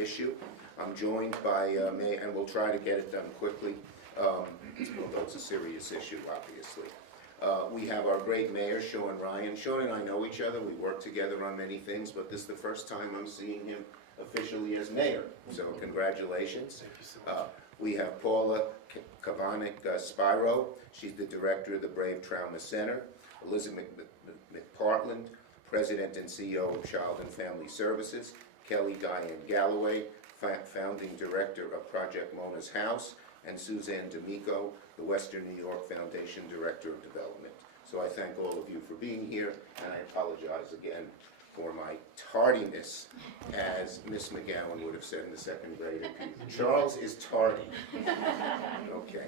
issue. I'm joined by and we'll try to get it done quickly, although it's a serious issue, obviously. We have our great mayor, Sean Ryan. Sean and I know each other. We work together on many things, but this is the first time I'm seeing him officially as mayor. So congratulations. Thank you so much. We have Paula Kavanik-Spiro. She's the director of the Brave Trauma Center. Elizabeth McPartland, president and CEO of Child and Family Services. Kelly Diane Galloway, founding director of Project Mona's House. And Suzanne D'Amico, the Western New York Foundation Director of Development. So I thank all of you for being here, and I apologize again for my tardiness, as Miss McGowan would have said in the second grade. Charles is tardy. Okay.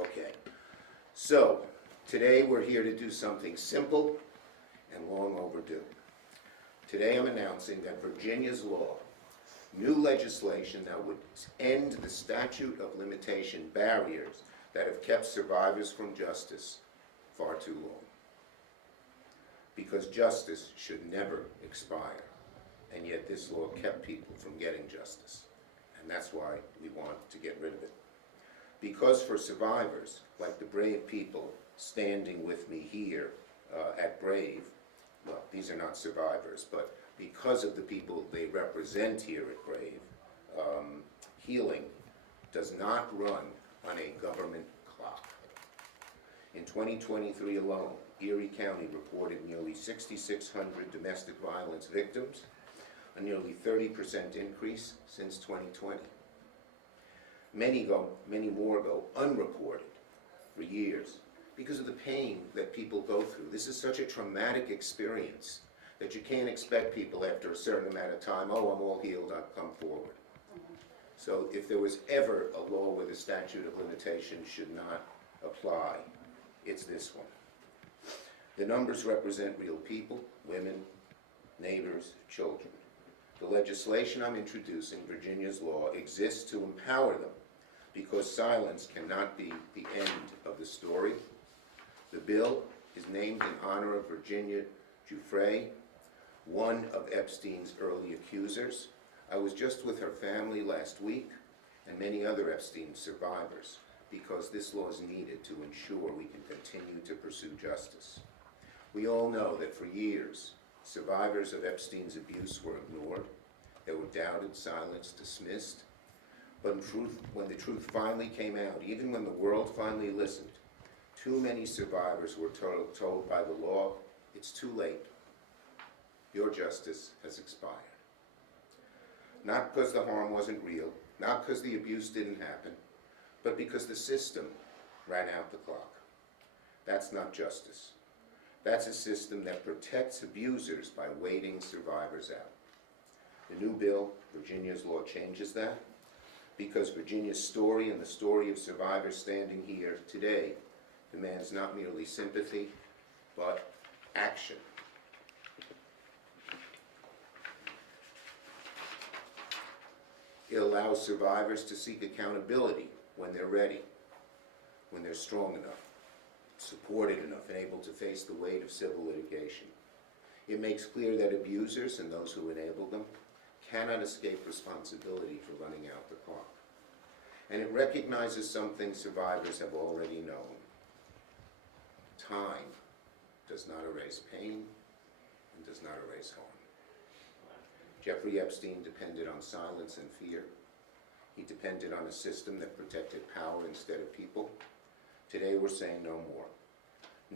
Okay. So, today we're here to do something simple and long overdue. Today I'm announcing that Virginia's law, new legislation that would end the statute of limitation barriers that have kept survivors from justice far too long. Because justice should never expire, and yet this law kept people from getting justice. And that's why we want to get rid of it. Because for survivors, like the brave people standing with me here at Brave, well, these are not survivors, but because of the people they represent here at Brave, healing does not run on a government clock. In 2023 alone, Erie County reported nearly 6,600 domestic violence victims, a nearly 30% increase since 2020. Many more go unreported for years because of the pain that people go through. This is such a traumatic experience that you can't expect people after a certain amount of time, oh, I'm all healed, I'll come forward. So if there was ever a law where the statute of limitations should not apply, it's this one. The numbers represent real people, women, neighbors, children. The legislation I'm introducing, Virginia's law, exists to empower them because silence cannot be the end of the story. The bill is named in honor of Virginia Giuffre, one of Epstein's early accusers. I was just with her family last week and many other Epstein survivors because this law is needed to ensure we can continue to pursue justice. We all know that for years, survivors of Epstein's abuse were ignored. They were doubted, silenced, dismissed. But when the truth finally came out, even when the world finally listened, too many survivors were told by the law, it's too late. Your justice has expired. Not because the harm wasn't real, not because the abuse didn't happen, but because the system ran out the clock. That's not justice. That's a system that protects abusers by waiting survivors out. The new bill, Virginia's law, changes that because Virginia's story and the story of survivors standing here today demands not merely sympathy, but action. It allows survivors to seek accountability when they're ready, when they're strong enough, supported enough, and able to face the weight of civil litigation. It makes clear that abusers and those who enable them cannot escape responsibility for running out the clock. And it recognizes something survivors have already known. Time does not erase pain and does not erase harm. Jeffrey Epstein depended on silence and fear. He depended on a system that protected power instead of people. Today we're saying no more.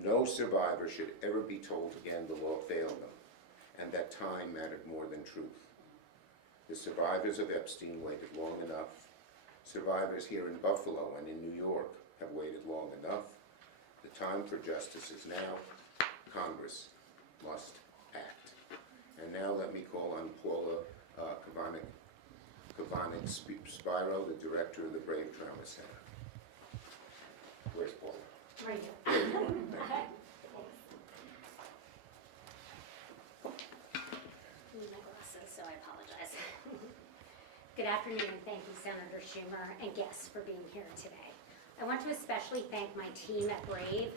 No survivor should ever be told again the law failed them, and that time mattered more than truth. The survivors of Epstein waited long enough. Survivors here in Buffalo and in New York have waited long enough. The time for justice is now. Congress must act. And now let me call on Paula Kavanik-Spiro, the director of the Brave Trauma Center. Where's Paula? Right here. Thank you. I need my glasses, so I apologize. Good afternoon, and thank you, Senator Schumer, and guests for being here today. I want to especially thank my team at Brave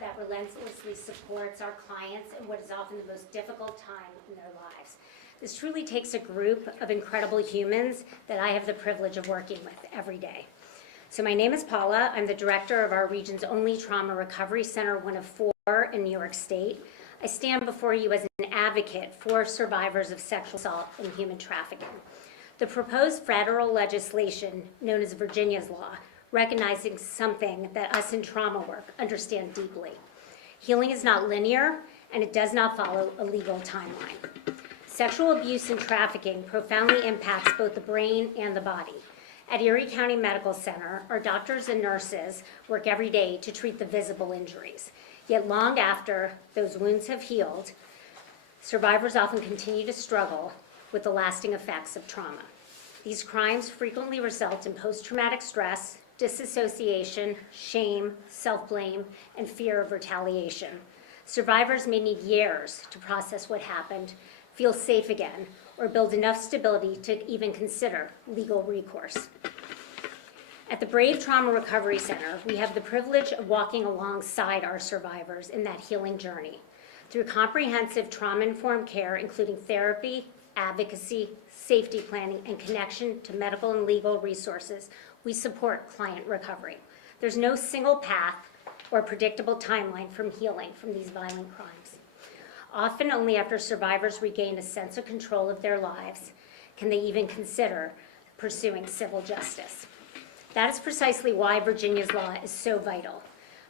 that relentlessly supports our clients in what is often the most difficult time in their lives. This truly takes a group of incredible humans that I have the privilege of working with every day. So my name is Paula. I'm the director of our region's only trauma recovery center, one of 4 in New York State. I stand before you as an advocate for survivors of sexual assault and human trafficking. The proposed federal legislation, known as Virginia's Law, recognizing something that us in trauma work understand deeply. Healing is not linear, and it does not follow a legal timeline. Sexual abuse and trafficking profoundly impacts both the brain and the body. At Erie County Medical Center, our doctors and nurses work every day to treat the visible injuries. Yet long after those wounds have healed, survivors often continue to struggle with the lasting effects of trauma. These crimes frequently result in post-traumatic stress, disassociation, shame, self-blame, and fear of retaliation. Survivors may need years to process what happened, feel safe again, or build enough stability to even consider legal recourse. At the Brave Trauma Recovery Center, we have the privilege of walking alongside our survivors in that healing journey through comprehensive trauma-informed care, including therapy, advocacy, safety planning, and connection to medical and legal resources. We support client recovery. There's no single path or predictable timeline from healing from these violent crimes. Often only after survivors regain a sense of control of their lives can they even consider pursuing civil justice. That is precisely why Virginia's law is so vital.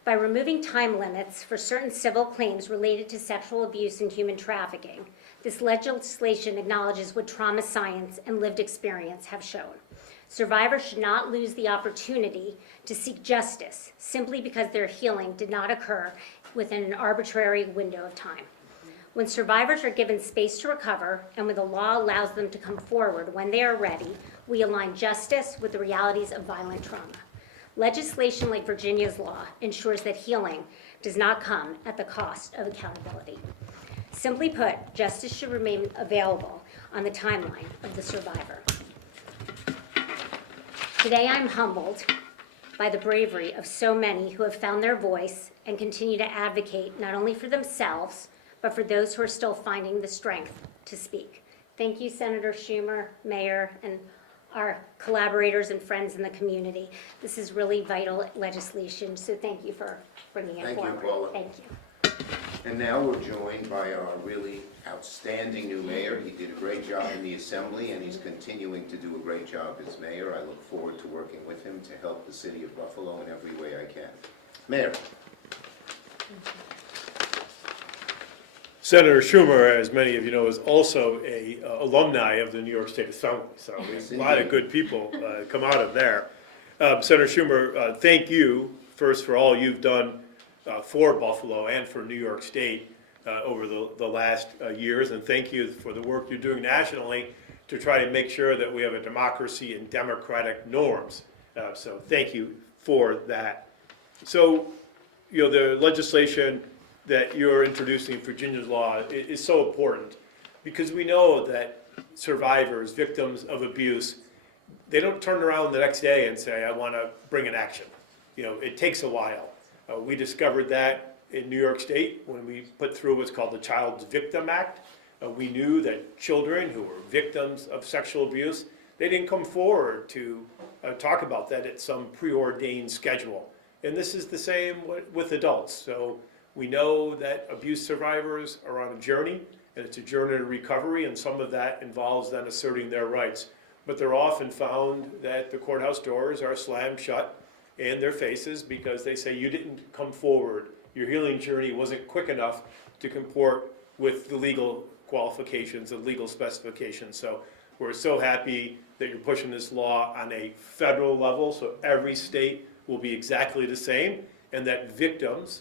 By removing time limits for certain civil claims related to sexual abuse and human trafficking, this legislation acknowledges what trauma science and lived experience have shown. Survivors should not lose the opportunity to seek justice simply because their healing did not occur within an arbitrary window of time. When survivors are given space to recover and when the law allows them to come forward when they are ready, we align justice with the realities of violent trauma. Legislation like Virginia's law ensures that healing does not come at the cost of accountability. Simply put, justice should remain available on the timeline of the survivor. Today I'm humbled by the bravery of so many who have found their voice and continue to advocate not only for themselves, but for those who are still finding the strength to speak. Thank you, Senator Schumer, Mayor, and our collaborators and friends in the community. This is really vital legislation, so thank you for bringing it forward. Thank you, Paula. Thank you. And now we're joined by our really outstanding new mayor. He did a great job in the assembly, and he's continuing to do a great job as mayor. I look forward to working with him to help the city of Buffalo in every way I can. Mayor. Senator Schumer, as many of you know, is also a alumni of the New York State Assembly, so Yes, a lot of indeed. good people come out of there. Senator Schumer, thank you first for all you've done for Buffalo and for New York State over the last years, and thank you for the work you're doing nationally to try to make sure that we have a democracy and democratic norms. So thank you for that. So, you know, the legislation that you're introducing, Virginia's law, is so important because we know that survivors, victims of abuse, they don't turn around the next day and say, I want to bring an action. You know, it takes a while. We discovered that in New York State when we put through what's called the Child's Victim Act. We knew that children who were victims of sexual abuse, they didn't come forward to talk about that at some preordained schedule. And this is the same with adults. So we know that abuse survivors are on a journey, and it's a journey to recovery, and some of that involves then asserting their rights. But they're often found that the courthouse doors are slammed shut in their faces because they say you didn't come forward. Your healing journey wasn't quick enough to comport with the legal qualifications, the legal specifications. So we're so happy that you're pushing this law on a federal level, so every state will be exactly the same, and that victims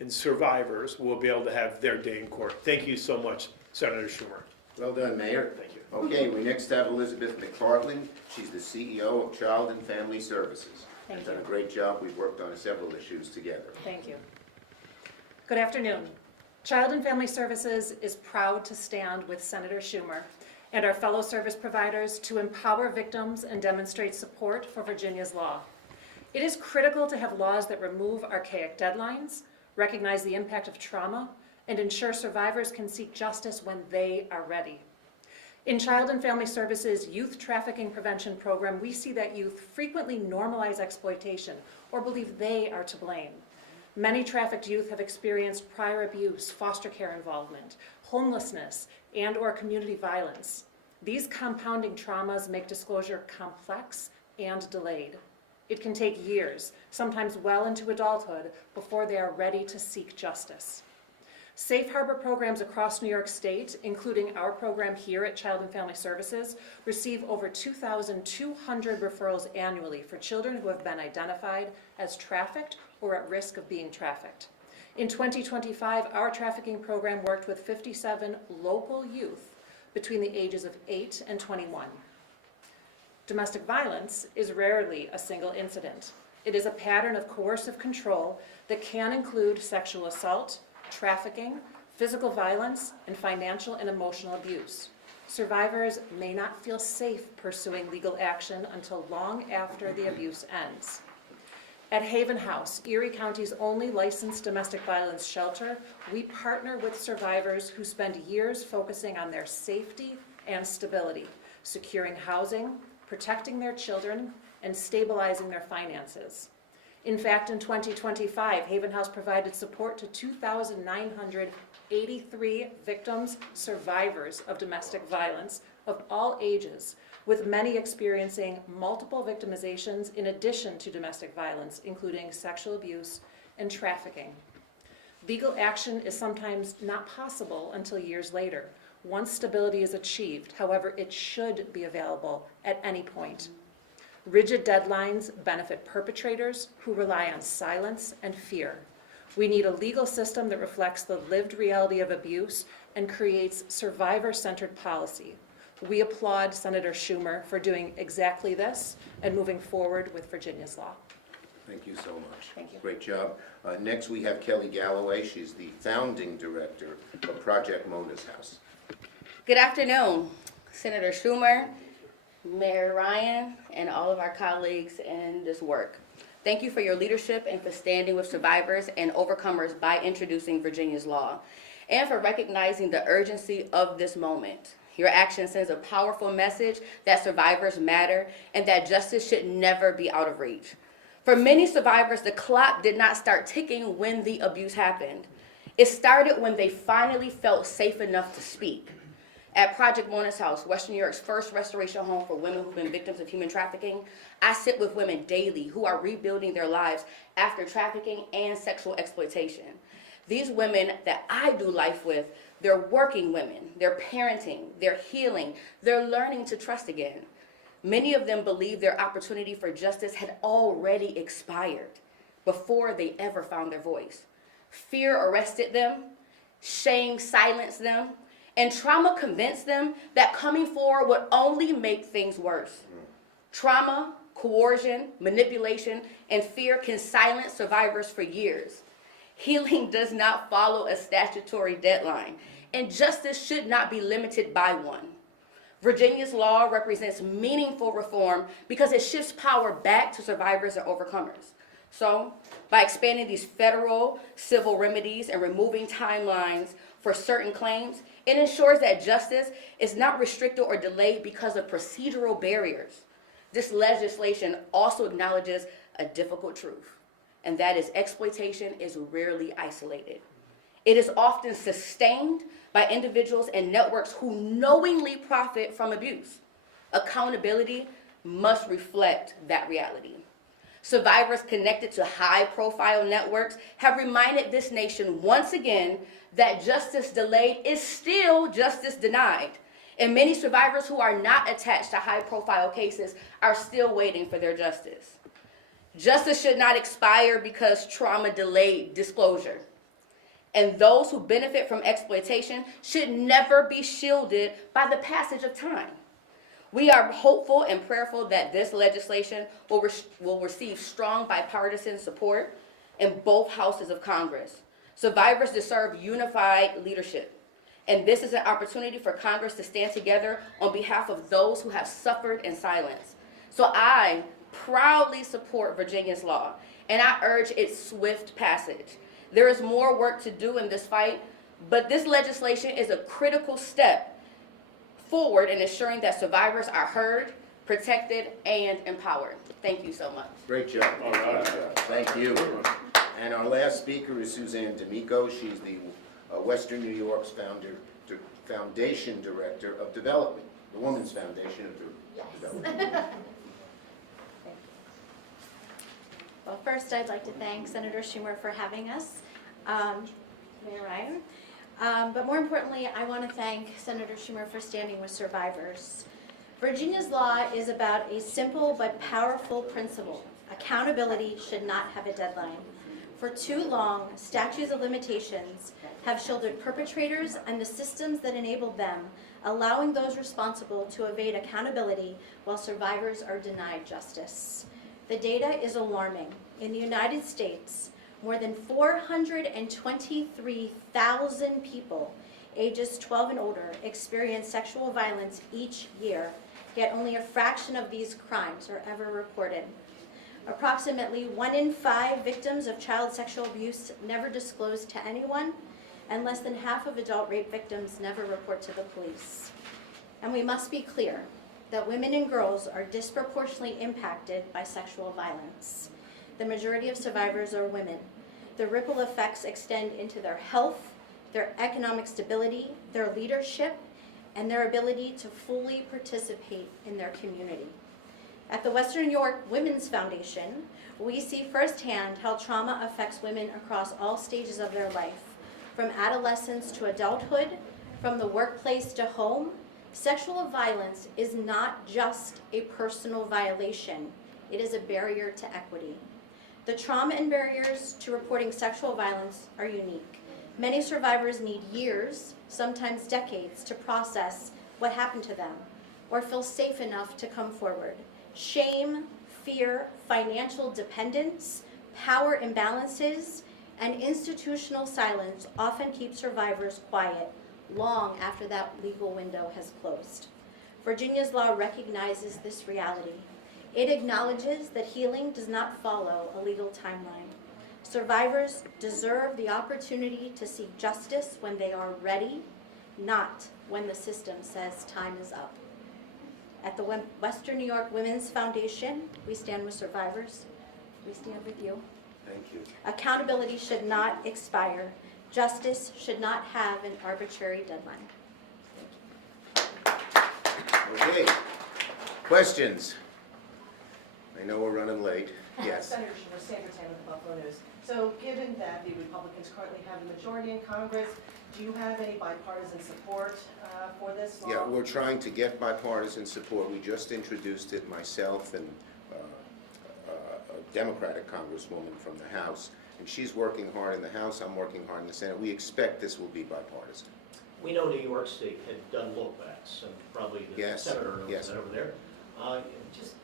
and survivors will be able to have their day in court. Thank you so much, Senator Schumer. Well done, Mayor. Thank you. Okay, we next have Elizabeth McPartland. She's the CEO of Child and Family Services. Thank She's done you. a great job. We've worked on several issues together. Thank you. Good afternoon. Child and Family Services is proud to stand with Senator Schumer and our fellow service providers to empower victims and demonstrate support for Virginia's law. It is critical to have laws that remove archaic deadlines, recognize the impact of trauma, and ensure survivors can seek justice when they are ready. In Child and Family Services Youth Trafficking Prevention Program, we see that youth frequently normalize exploitation or believe they are to blame. Many trafficked youth have experienced prior abuse, foster care involvement, homelessness, and/or community violence. These compounding traumas make disclosure complex and delayed. It can take years, sometimes well into adulthood, before they are ready to seek justice. Safe harbor programs across New York State, including our program here at Child and Family Services, receive over 2,200 referrals annually for children who have been identified as trafficked or at risk of being trafficked. In 2025, our trafficking program worked with 57 local youth between the ages of 8 and 21. Domestic violence is rarely a single incident. It is a pattern of coercive control that can include sexual assault, trafficking, physical violence, and financial and emotional abuse. Survivors may not feel safe pursuing legal action until long after the abuse ends. At Haven House, Erie County's only licensed domestic violence shelter, we partner with survivors who spend years focusing on their safety and stability, securing housing, protecting their children, and stabilizing their finances. In fact, in 2025, Haven House provided support to 2,983 victims, survivors of domestic violence of all ages, with many experiencing multiple victimizations in addition to domestic violence, including sexual abuse and trafficking. Legal action is sometimes not possible until years later. Once stability is achieved, however, it should be available at any point. Rigid deadlines benefit perpetrators who rely on silence and fear. We need a legal system that reflects the lived reality of abuse and creates survivor-centered policy. We applaud Senator Schumer for doing exactly this and moving forward with Virginia's law. Thank you so much. Thank you. Great job. Next, we have Kelly Galloway. She's the founding director of Project Mona's House. Good afternoon, Senator Schumer, Mayor Ryan, and all of our colleagues in this work. Thank you for your leadership and for standing with survivors and overcomers by introducing Virginia's law, and for recognizing the urgency of this moment. Your action sends a powerful message that survivors matter and that justice should never be out of reach. For many survivors, the clock did not start ticking when the abuse happened. It started when they finally felt safe enough to speak. At Project Mona's House, Western New York's first restoration home for women who've been victims of human trafficking, I sit with women daily who are rebuilding their lives after trafficking and sexual exploitation. These women that I do life with, they're working women, they're parenting, they're healing, they're learning to trust again. Many of them believe their opportunity for justice had already expired before they ever found their voice. Fear arrested them, shame silenced them, and trauma convinced them that coming forward would only make things worse. Trauma, coercion, manipulation, and fear can silence survivors for years. Healing does not follow a statutory deadline, and justice should not be limited by one. Virginia's law represents meaningful reform because it shifts power back to survivors and overcomers. So, by expanding these federal civil remedies and removing timelines for certain claims, it ensures that justice is not restricted or delayed because of procedural barriers. This legislation also acknowledges a difficult truth, and that is exploitation is rarely isolated. It is often sustained by individuals and networks who knowingly profit from abuse. Accountability must reflect that reality. Survivors connected to high-profile networks have reminded this nation once again that justice delayed is still justice denied. And many survivors who are not attached to high-profile cases are still waiting for their justice. Justice should not expire because trauma delayed disclosure. And those who benefit from exploitation should never be shielded by the passage of time. We are hopeful and prayerful that this legislation will receive strong bipartisan support in both houses of Congress. Survivors deserve unified leadership, and this is an opportunity for Congress to stand together on behalf of those who have suffered in silence. So I proudly support Virginia's law, and I urge its swift passage. There is more work to do in this fight, but this legislation is a critical step forward in ensuring that survivors are heard, protected, and empowered. Thank you so much. Great job. Thank you. And our last speaker is Suzanne D'Amico. She's the Western New York's Foundation Director of Development, the Women's Foundation of Development. Well, first, I'd like to thank Senator Schumer for having us, Mayor Ryan. But more importantly, I want to thank Senator Schumer for standing with survivors. Virginia's law is about a simple but powerful principle. Accountability should not have a deadline. For too long, statutes of limitations have shielded perpetrators and the systems that enabled them, allowing those responsible to evade accountability while survivors are denied justice. The data is alarming. In the United States, more than 423,000 people ages 12 and older experience sexual violence each year, yet only a fraction of these crimes are ever reported. Approximately 1 in 5 victims of child sexual abuse never disclose to anyone, and less than half of adult rape victims never report to the police. And we must be clear that women and girls are disproportionately impacted by sexual violence. The majority of survivors are women. The ripple effects extend into their health, their economic stability, their leadership, and their ability to fully participate in their community. At the Western New York Women's Foundation, we see firsthand how trauma affects women across all stages of their life, from adolescence to adulthood, from the workplace to home. Sexual violence is not just a personal violation, it is a barrier to equity. The trauma and barriers to reporting sexual violence are unique. Many survivors need years, sometimes decades, to process what happened to them or feel safe enough to come forward. Shame, fear, financial dependence, power imbalances, and institutional silence often keep survivors quiet long after that legal window has closed. Virginia's law recognizes this reality. It acknowledges that healing does not follow a legal timeline. Survivors deserve the opportunity to seek justice when they are ready, not when the system says time is up. At the Western New York Women's Foundation, we stand with survivors. We stand with you. Thank you. Accountability should not expire. Justice should not have an arbitrary deadline. Okay. Questions? I know we're running late. Yes. Senator Schumer, Sandra Tan with the Buffalo News. So given that the Republicans currently have the majority in Congress, do you have any bipartisan support for this law? Yeah, we're trying to get bipartisan support. We just introduced it, myself and a Democratic Congresswoman from the House, and she's working hard in the House, I'm working hard in the Senate. We expect this will be bipartisan. We know New York State had done look-backs, and probably the Yes, senator knows yes. that over there. Just,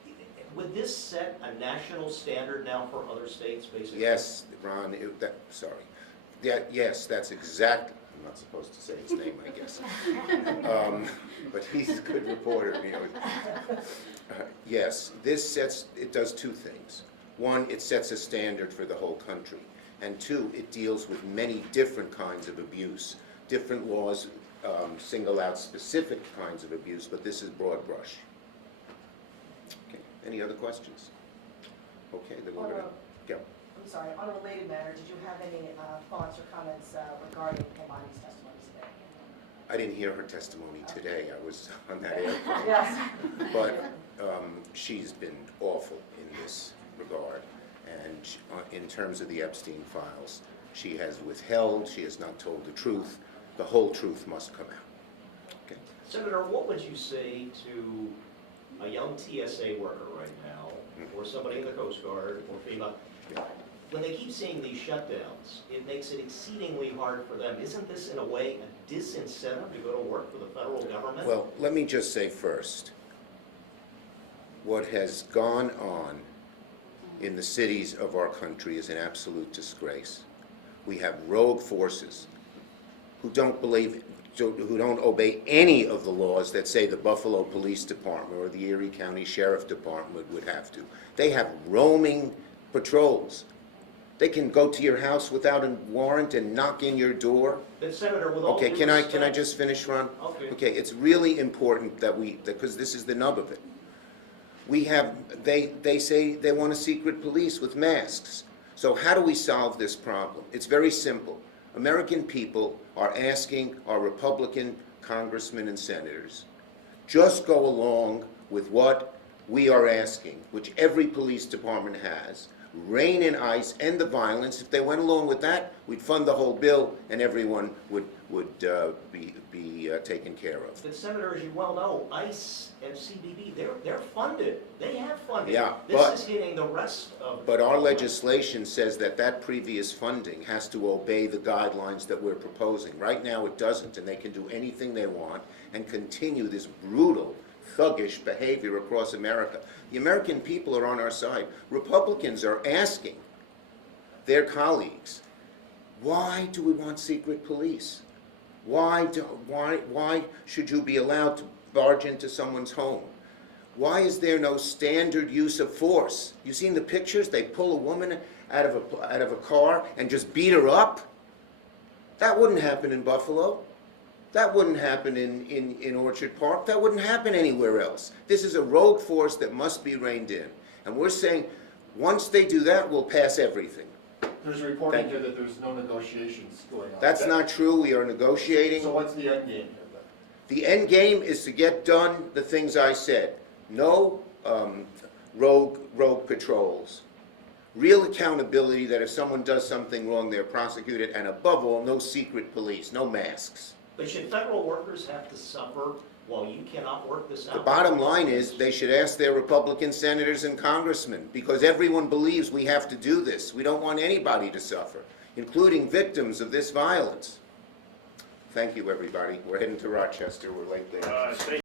would this set a national standard now for other states, basically? Yes, Ron, sorry. Yeah, yes, that's exactly, I'm not supposed to say his name, I guess. But he's a good reporter, you know. Yes, it does two things. One, it sets a standard for the whole country. And two, it deals with many different kinds of abuse. Different laws single out specific kinds of abuse, but this is broad brush. Okay, any other questions? Okay, then we're gonna go. I'm sorry, on a related matter, did you have any thoughts or comments regarding Imani's testimony today? I didn't hear her testimony today. I was on that airplane. Yes. But she's been awful in this regard. And in terms of the Epstein files, she has withheld, she has not told the truth. The whole truth must come out. Okay. Senator, what would you say to a young TSA worker right now, or somebody in the Coast Guard, or FEMA? Yeah. When they keep seeing these shutdowns, it makes it exceedingly hard for them. Isn't this, in a way, a disincentive to go to work for the federal government? Well, let me just say first, what has gone on in the cities of our country is an absolute disgrace. We have rogue forces who don't obey any of the laws that say the Buffalo Police Department or the Erie County Sheriff Department would have to. They have roaming patrols. They can go to your house without a warrant and knock in your door. Then Senator, with all due Okay, respect. can I just finish, Ron? Okay. Okay, it's really important that because this is the nub of it. They say they want a secret police with masks. So how do we solve this problem? It's very simple. American people are asking our Republican congressmen and senators, just go along with what we are asking, which every police department has. Rein in ICE, end the violence. If they went along with that, we'd fund the whole bill and everyone would be taken care of. But Senator, as you well know, ICE and CBP, they're funded. They have funding. Yeah, This is hitting the rest of. But our legislation says that previous funding has to obey the guidelines that we're proposing. Right now, it doesn't, and they can do anything they want and continue this brutal, thuggish behavior across America. The American people are on our side. Republicans are asking their colleagues, why do we want secret police? Why should you be allowed to barge into someone's home? Why is there no standard use of force? You seen the pictures? They pull a woman out of a car and just beat her up? That wouldn't happen in Buffalo. That wouldn't happen in Orchard Park. That wouldn't happen anywhere else. This is a rogue force that must be reined in. And we're saying, once they do that, we'll pass everything. There's reporting here that there's no negotiations going on. That's not true. We are negotiating. So what's the end game here then? The end game is to get done the things I said. No rogue patrols. Real accountability that if someone does something wrong, they're prosecuted. And above all, no secret police, no masks. But should federal workers have to suffer while you cannot work this out? The bottom line is they should ask their Republican senators and congressmen, because everyone believes we have to do this. We don't want anybody to suffer, including victims of this violence. Thank you, everybody. We're heading to Rochester. We're late there.